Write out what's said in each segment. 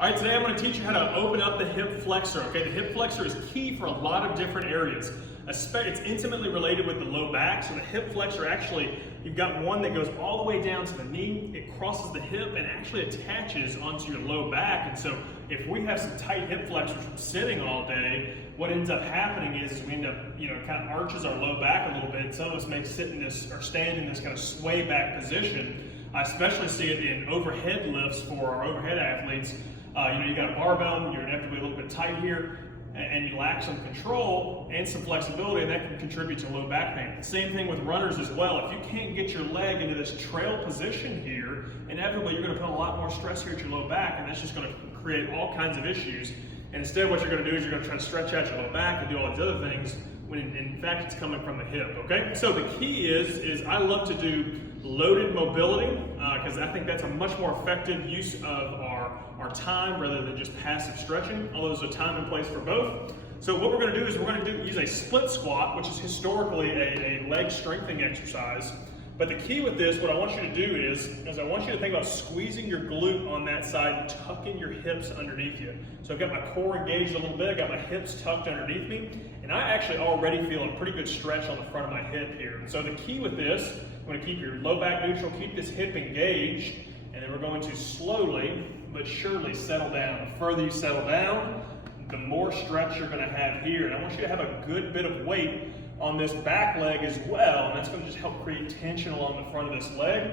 All right, today I'm going to teach you how to open up the hip flexor. Okay, the hip flexor is key for a lot of different areas. It's intimately related with the low back. So the hip flexor actually, you've got one that goes all the way down to the knee. It crosses the hip and actually attaches onto your low back. And so if we have some tight hip flexors from sitting all day, what ends up happening is we end up, kind of arches our low back a little bit. Some of us may sit in this or stand in this kind of sway back position. I especially see it in overhead lifts for our overhead athletes. You got a barbell, you're inevitably a little bit tight here, and you lack some control and some flexibility, and that can contribute to low back pain. Same thing with runners as well. If you can't get your leg into this trail position here, inevitably you're going to put a lot more stress here at your low back, and that's just going to create all kinds of issues. And instead what you're going to do is you're going to try to stretch out your low back and do all these other things, when in fact it's coming from the hip, okay? So the key is I love to do loaded mobility, because I think that's a much more effective use of our time rather than just passive stretching, although there's a time and place for both. So what we're going to do is we're going to use a split squat, which is historically a leg strengthening exercise. But the key with this, what I want you to do is I want you to think about squeezing your glute on that side and tucking your hips underneath you. So I've got my core engaged a little bit, I've got my hips tucked underneath me, and I actually already feel a pretty good stretch on the front of my hip here. So the key with this, you want to keep your low back neutral, keep this hip engaged, and then we're going to slowly but surely settle down. The further you settle down, the more stretch you're going to have here. And I want you to have a good bit of weight on this back leg as well, and that's going to just help create tension along the front of this leg.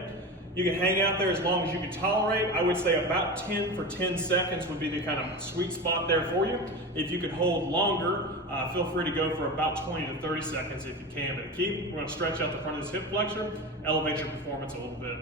You can hang out there as long as you can tolerate. I would say about 10 for 10 seconds would be the kind of sweet spot there for you. If you could hold longer, feel free to go for about 20 to 30 seconds if you can. But we're going to stretch out the front of this hip flexor, elevate your performance a little bit.